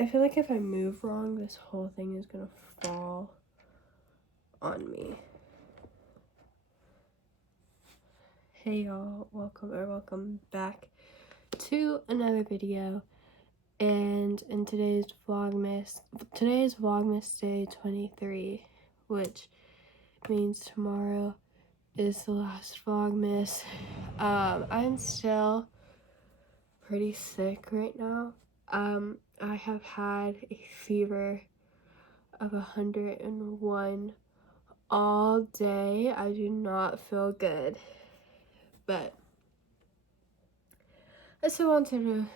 I feel like if I move wrong, this whole thing is gonna fall on me. Hey y'all, welcome back to another video. And in today's Vlogmas day 23, which means tomorrow is the last Vlogmas. I'm still pretty sick right now. I have had a fever of 101 all day. I do not feel good, but I still wanted to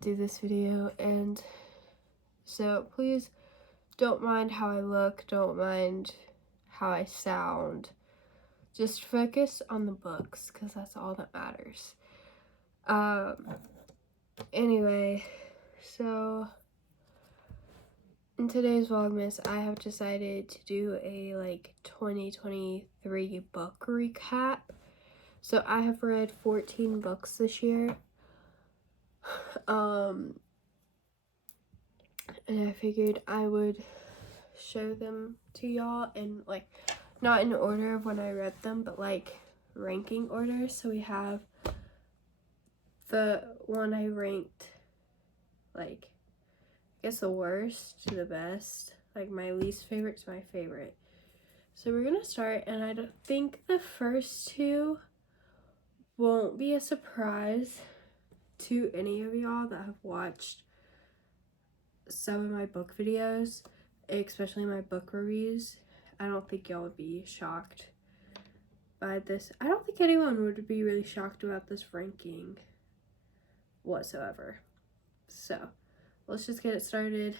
do this video, and so please don't mind how I look, don't mind how I sound, just focus on the books because that's all that matters. Anyway, so in today's Vlogmas, I have decided to do a 2023 book recap. So I have read 14 books this year. And I figured I would show them to y'all in not in order of when I read them, but ranking order. So we have the one I ranked I guess the worst to the best, my least favorite to my favorite. So we're gonna start, and I don't think the first two won't be a surprise to any of y'all that have watched some of my book videos, especially my book reviews. I don't think y'all would be shocked by this. I don't think anyone would be really shocked about this ranking whatsoever. So let's just get it started.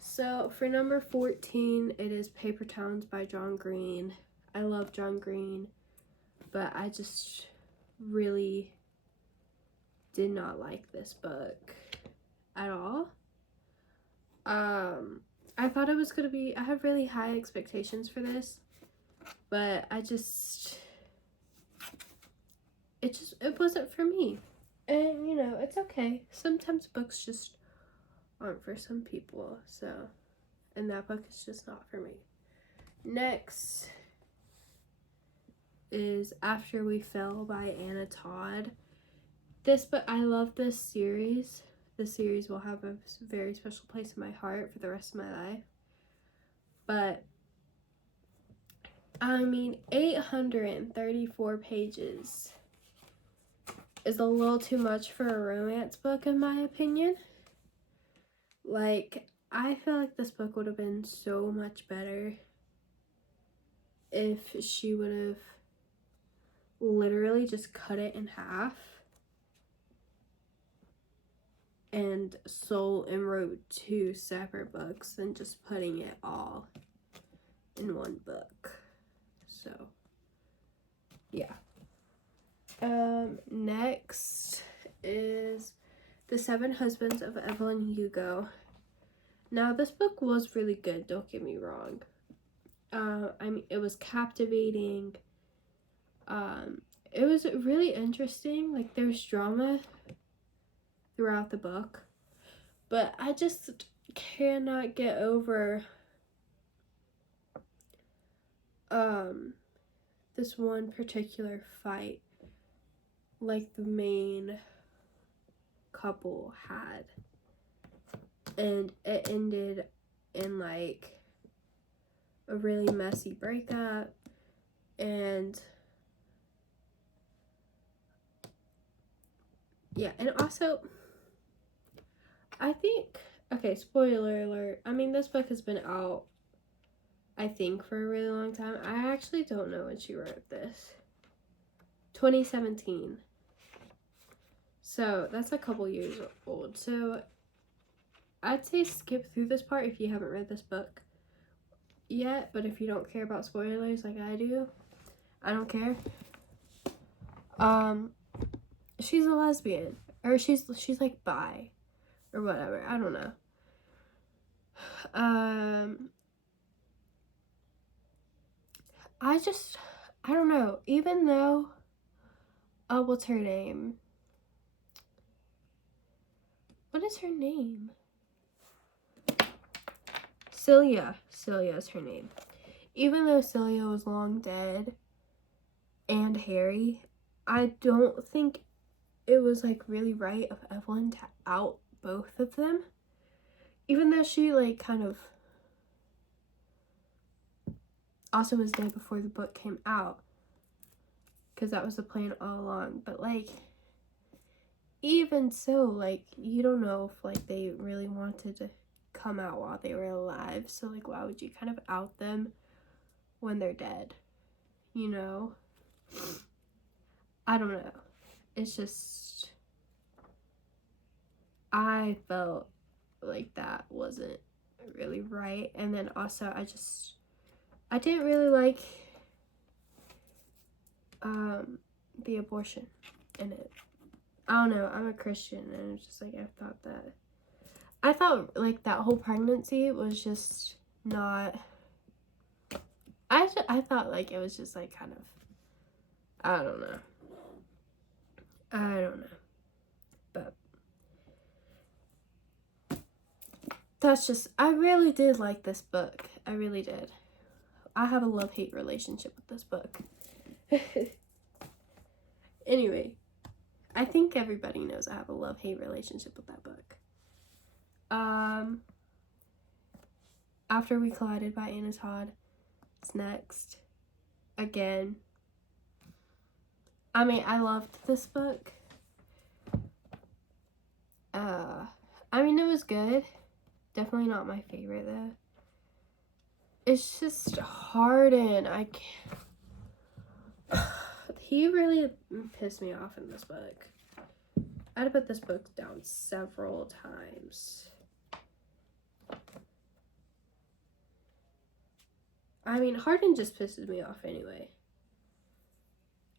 So for number 14, it is Paper Towns by John Green. I love John Green, but I just really did not like this book at all. I thought it was gonna be, I had really high expectations for this, but it wasn't for me. And it's okay. Sometimes books just aren't for some people, so, and that book is just not for me. Next is After We Fell by Anna Todd. This book, I love this series. This series will have a very special place in my heart for the rest of my life. But, 834 pages is a little too much for a romance book, in my opinion. I feel like this book would have been so much better if she would have literally just cut it in half and wrote two separate books than just putting it all in one book. So, yeah. Next is The Seven Husbands of Evelyn Hugo. Now, this book was really good, don't get me wrong. It was captivating. It was really interesting. There's drama throughout the book, but I just cannot get over this one particular fight the main couple had, and it ended in a really messy breakup. And yeah, and also I think, okay, spoiler alert, this book has been out I think for a really long time. I actually don't know when she wrote this. 2017. So that's a couple years old. So I'd say skip through this part if you haven't read this book yet, but if you don't care about spoilers like I do, I don't care. She's a lesbian, or she's bi or whatever. I don't know. I don't know. Even though, what's her name? What is her name? Celia. Celia is her name. Even though Celia was long dead, and Harry, I don't think it was like really right of Evelyn to out both of them. Even though she like kind of also was dead before the book came out, because that was the plan all along. But like, even so, like, you don't know if like they really wanted to come out while they were alive. So like, why would you kind of out them when they're dead? You know? I don't know. It's just, I felt like that wasn't really right. And then also I didn't really like the abortion in it. I don't know, I'm a Christian, and it's just like, I thought like that whole pregnancy was just not, I thought like it was just like kind of, I don't know, but that's just, I really did like this book. I really did. I have a love-hate relationship with this book. Anyway, I think everybody knows I have a love-hate relationship with that book. After We Collided by Anna Todd, it's next. Again, I mean, I loved this book. I mean, it was good. Definitely not my favorite, though. It's just Hardin. I can't. He really pissed me off in this book. I had to put this book down several times. I mean, Hardin just pisses me off anyway.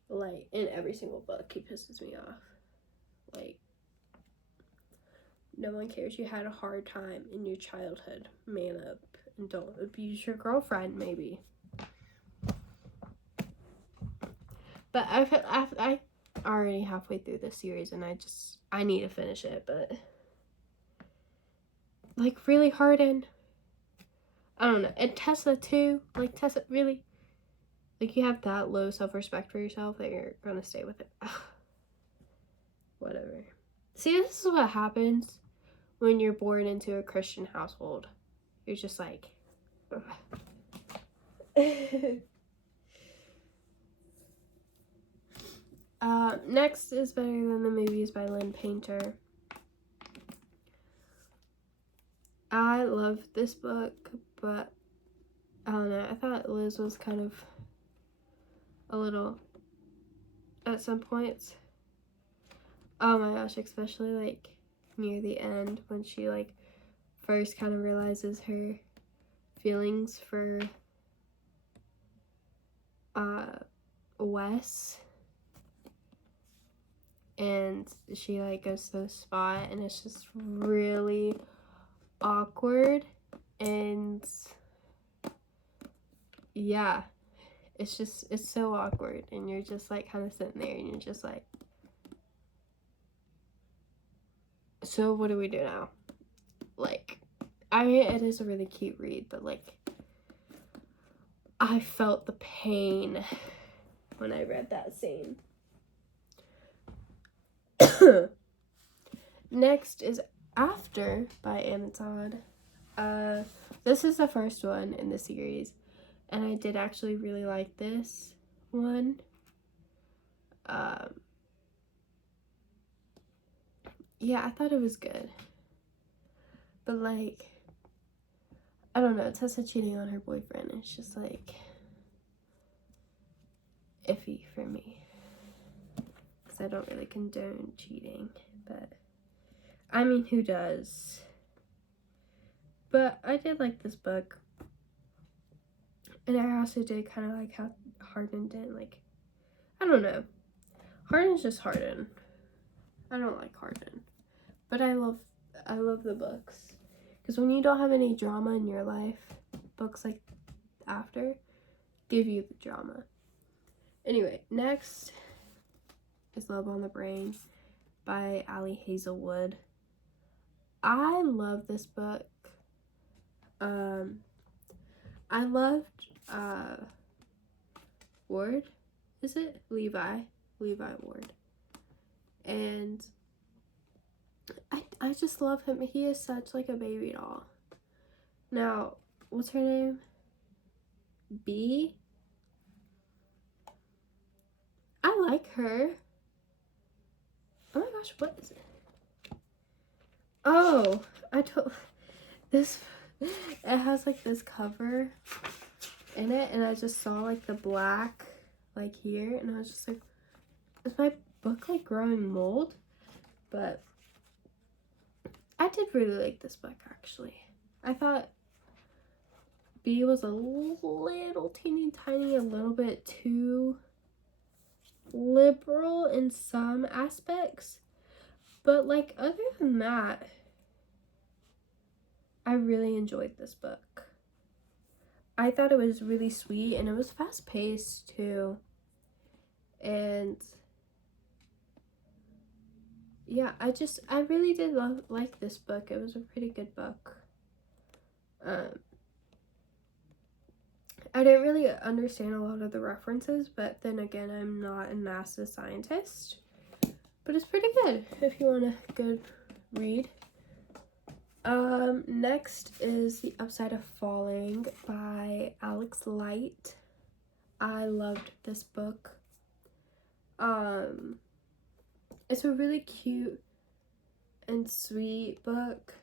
Like, in every single book, he pisses me off. Like, no one cares you had a hard time in your childhood. Man up and don't abuse your girlfriend, maybe. But I already halfway through this series, and I need to finish it, but like, really, Hardin? I don't know. And Tessa too. Like, Tessa, really? Like, you have that low self-respect for yourself that you're gonna stay with it. Ugh. Whatever. See, this is what happens when you're born into a Christian household. You're just like, next is Better Than the Movies by Lynn Painter. I love this book, but I don't know, I thought Liz was kind of a little, at some points. Oh my gosh, especially like near the end when she like first kind of realizes her feelings for Wes, and she like goes to the spot, and it's just really awkward, and yeah, it's so awkward, and you're just like kind of sitting there, and you're just like, so what do we do now? Like, I mean, it is a really cute read, but like, I felt the pain when I read that scene. Next is After by Anna Todd. This is the first one in the series, and I did actually really like this one. Yeah, I thought it was good. But like, I don't know, Tessa cheating on her boyfriend is just like iffy for me, because I don't really condone cheating, but I mean, who does? But I did like this book, and I also did kind of like how Hardin didn't, like, I don't know, Hardin's just Hardin. I don't like Hardin, but I love the books, because when you don't have any drama in your life, books like After give you the drama. Anyway, next is Love on the Brain by Allie Hazelwood. I love this book. I loved Ward, is it? Levi Ward. And I just love him. He is such like a baby doll. Now, what's her name? B? I like her. Oh my gosh, what is it? Oh, I told this, it has like this cover in it, and I just saw like the black like here, and I was just like, is my book like growing mold? But I did really like this book, actually. I thought B was a little teeny tiny, a little bit too liberal in some aspects, but like other than that, I really enjoyed this book. I thought it was really sweet, and it was fast paced too, and yeah, I really did like this book. It was a pretty good book. I didn't really understand a lot of the references, but then again, I'm not a NASA scientist. But it's pretty good if you want a good read. Next is The Upside of Falling by Alex Light. I loved this book. It's a really cute and sweet book.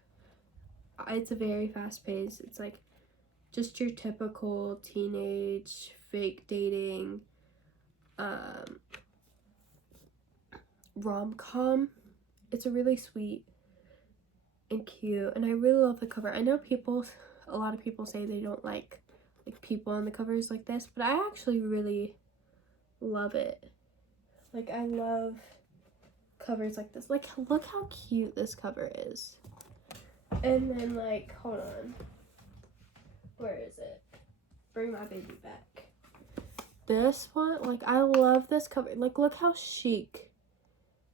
It's a very fast pace. It's like just your typical teenage fake dating rom-com. It's a really sweet and cute, and I really love the cover. I know a lot of people say they don't like people on the covers like this, but I actually really love it. Like, I love covers like this. Like, look how cute this cover is. And then, like, hold on. Where is it? Bring my baby back. This one, like, I love this cover. Like, look how chic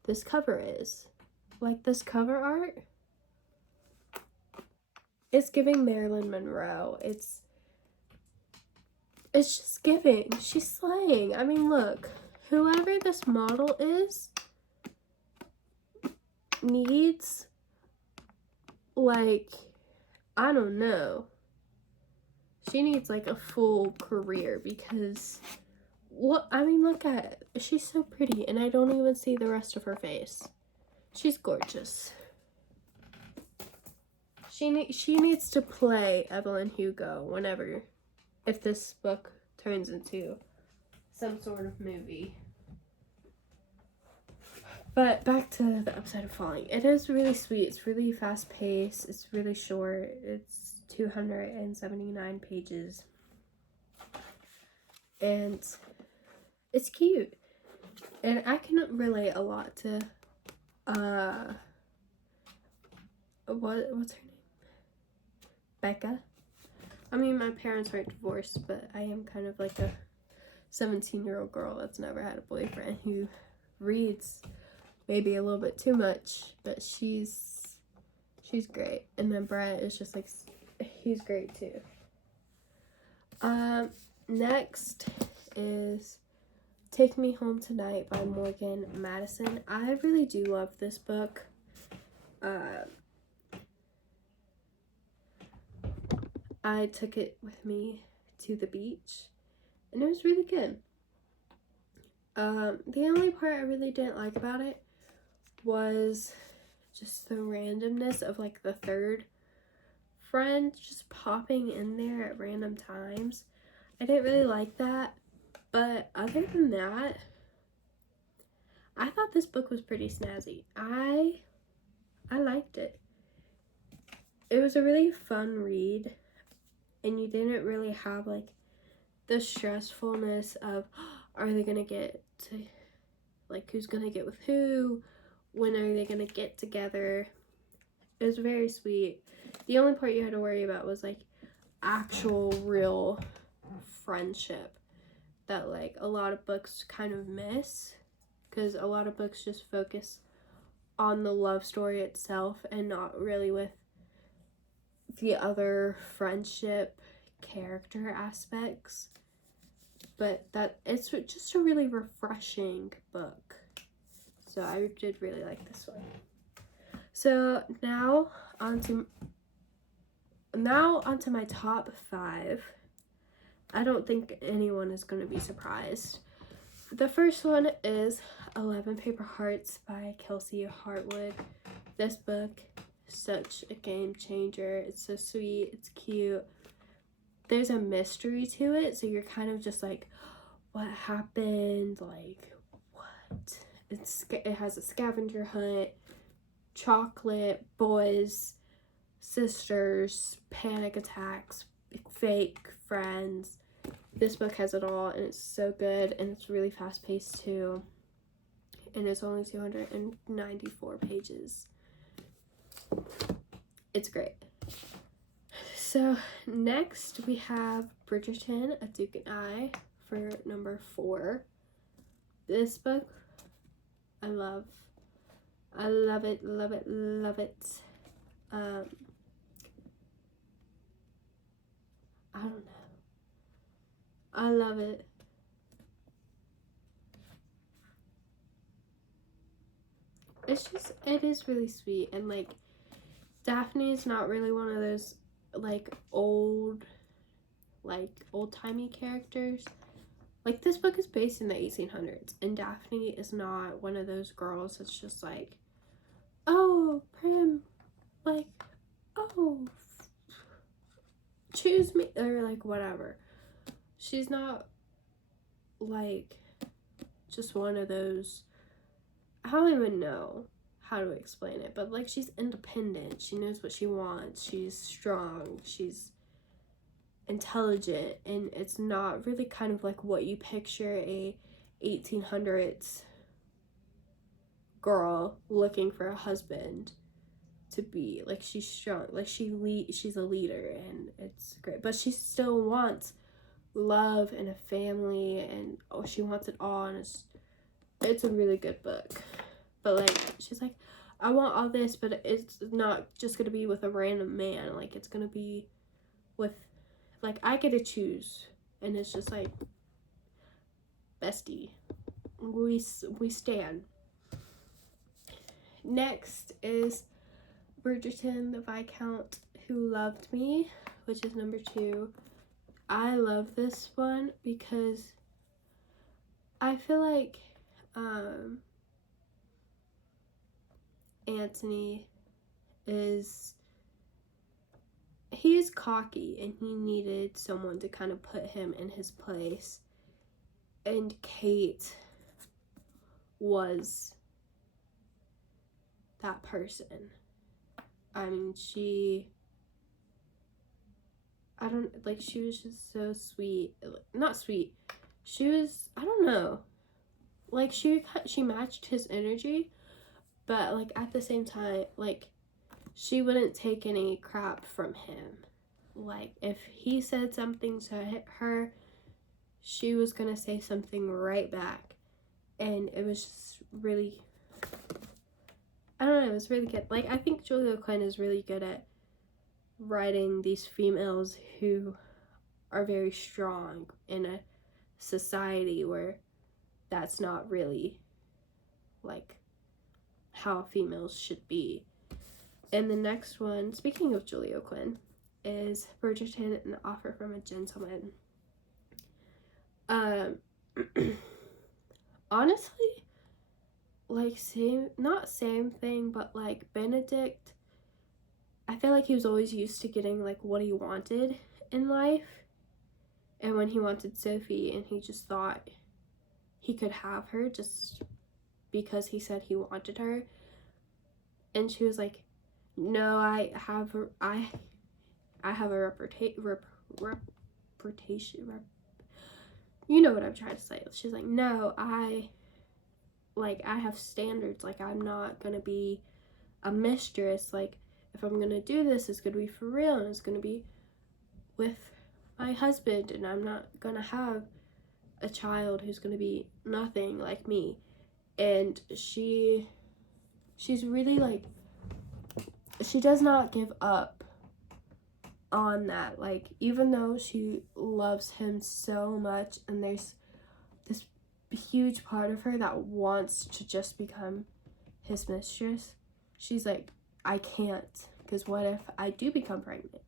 this cover is. Like, this cover art, it's giving Marilyn Monroe. It's just giving. She's slaying. I mean, look, whoever this model is needs, like, I don't know. She needs like a full career, because what, I mean, look at it. She's so pretty, and I don't even see the rest of her face. She's gorgeous. She needs to play Evelyn Hugo whenever, if this book turns into some sort of movie. But back to The Upside of Falling. It is really sweet. It's really fast paced. It's really short. It's 279 pages. And it's cute. And I can relate a lot to what's her name? Becca. I mean, my parents aren't divorced, but I am kind of like a 17-year-old girl that's never had a boyfriend who reads maybe a little bit too much, but she's great. And then Brett is just like, he's great too. Next is Take Me Home Tonight by Morgan Madison. I really do love this book. I took it with me to the beach, and it was really good. The only part I really didn't like about it was just the randomness of like the third friend just popping in there at random times. I didn't really like that, but other than that, I thought this book was pretty snazzy. I liked it. It was a really fun read, and you didn't really have like the stressfulness of, are they gonna get to, like, who's gonna get with who, when are they gonna get together. It was very sweet. The only part you had to worry about was like actual real friendship that like a lot of books kind of miss, because a lot of books just focus on the love story itself and not really with the other friendship character aspects. But that it's just a really refreshing book. So I did really like this one. So now onto my top 5. I don't think anyone is going to be surprised. The first one is 11 Paper Hearts by Kelsey Hartwood. This book is such a game changer. It's so sweet. It's cute. There's a mystery to it, so you're kind of just like, what happened? Like, what? It has a scavenger hunt, chocolate, boys, sisters, panic attacks, fake friends. This book has it all, and it's so good, and it's really fast-paced too, and it's only 294 pages. It's great. So next we have Bridgerton, A Duke and I for number 4. This book, I love it, love it, love it. I don't know. I love it. It is really sweet, and like Daphne is not really one of those like old-timey characters. Like, this book is based in the 1800s, and Daphne is not one of those girls that's just like, oh, Prim, like, oh, choose me, or like whatever. She's not like just one of those, I don't even know how to explain it, but like, she's independent, she knows what she wants, she's strong, she's intelligent, and it's not really kind of like what you picture a 1800s girl looking for a husband to be. Like, she's strong, like she's a leader, and it's great, but she still wants love and a family, and she wants it all, and it's a really good book. But like, she's like, I want all this, but it's not just gonna be with a random man. Like, it's gonna be with, like, I get to choose, and it's just like, bestie, we stand. Next is Bridgerton, the Viscount Who Loved Me, which is number 2. I love this one because I feel like Anthony he's cocky, and he needed someone to kind of put him in his place, and Kate was that person. I mean, she was just so sweet. Not sweet. She was, I don't know. Like, she matched his energy, but like at the same time, like, she wouldn't take any crap from him. Like, if he said something to her, she was gonna say something right back. And it was just really, I don't know, it was really good. Like, I think Julia Quinn is really good at writing these females who are very strong in a society where that's not really like how females should be. And the next one, speaking of Julia Quinn, is Bridgerton, An Offer from a Gentleman. Honestly, like, not same thing, but like Benedict, I feel like he was always used to getting like what he wanted in life, and when he wanted Sophie, and he just thought he could have her just because he said he wanted her, and she was like, no, I have a reputation. You know what I'm trying to say. She's like, no, I have standards. Like, I'm not gonna be a mistress. Like, if I'm gonna do this, it's gonna be for real, and it's gonna be with my husband, and I'm not gonna have a child who's gonna be nothing like me. And she she's really like, she does not give up on that. Like, even though she loves him so much, and there's this huge part of her that wants to just become his mistress, she's like, I can't, because what if I do become pregnant?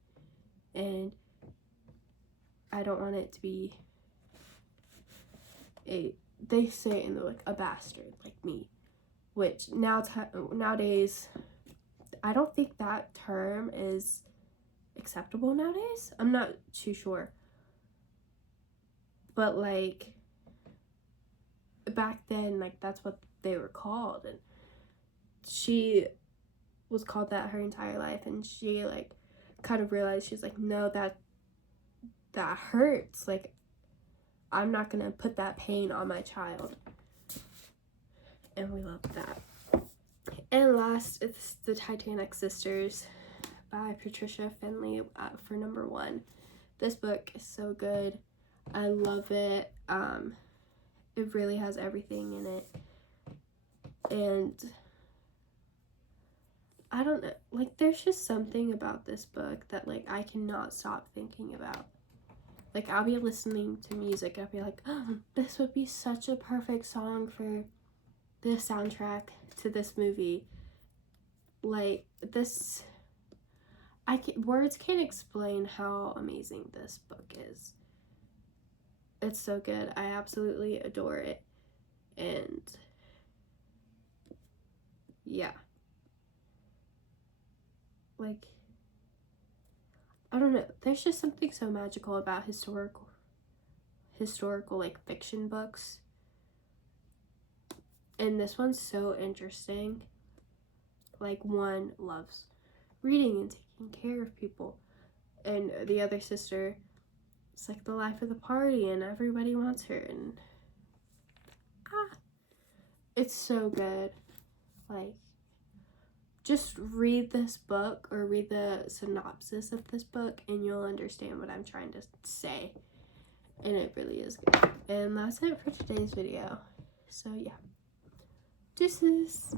And I don't want it to be they say in the, like, a bastard like me, which nowadays I don't think that term is acceptable nowadays. I'm not too sure, but like back then, like, that's what they were called, and she was called that her entire life, and she like kind of realized, she's like, no, that hurts, like, I'm not gonna put that pain on my child. And we love that. And last, it's The Titanic Sisters by Patricia Finley for number 1. This book is so good. I love it. It really has everything in it. And I don't know, like, there's just something about this book that, like, I cannot stop thinking about. Like, I'll be listening to music and I'll be like, oh, this would be such a perfect song for the soundtrack to this movie. Like, this, words can't explain how amazing this book is. It's so good. I absolutely adore it. And yeah, like, I don't know, there's just something so magical about historical like fiction books, and this one's so interesting. Like, one loves reading and taking care of people, and the other sister, it's like the life of the party and everybody wants her, and it's so good. Like, just read this book or read the synopsis of this book and you'll understand what I'm trying to say, and it really is good. And that's it for today's video. So yeah, deuces.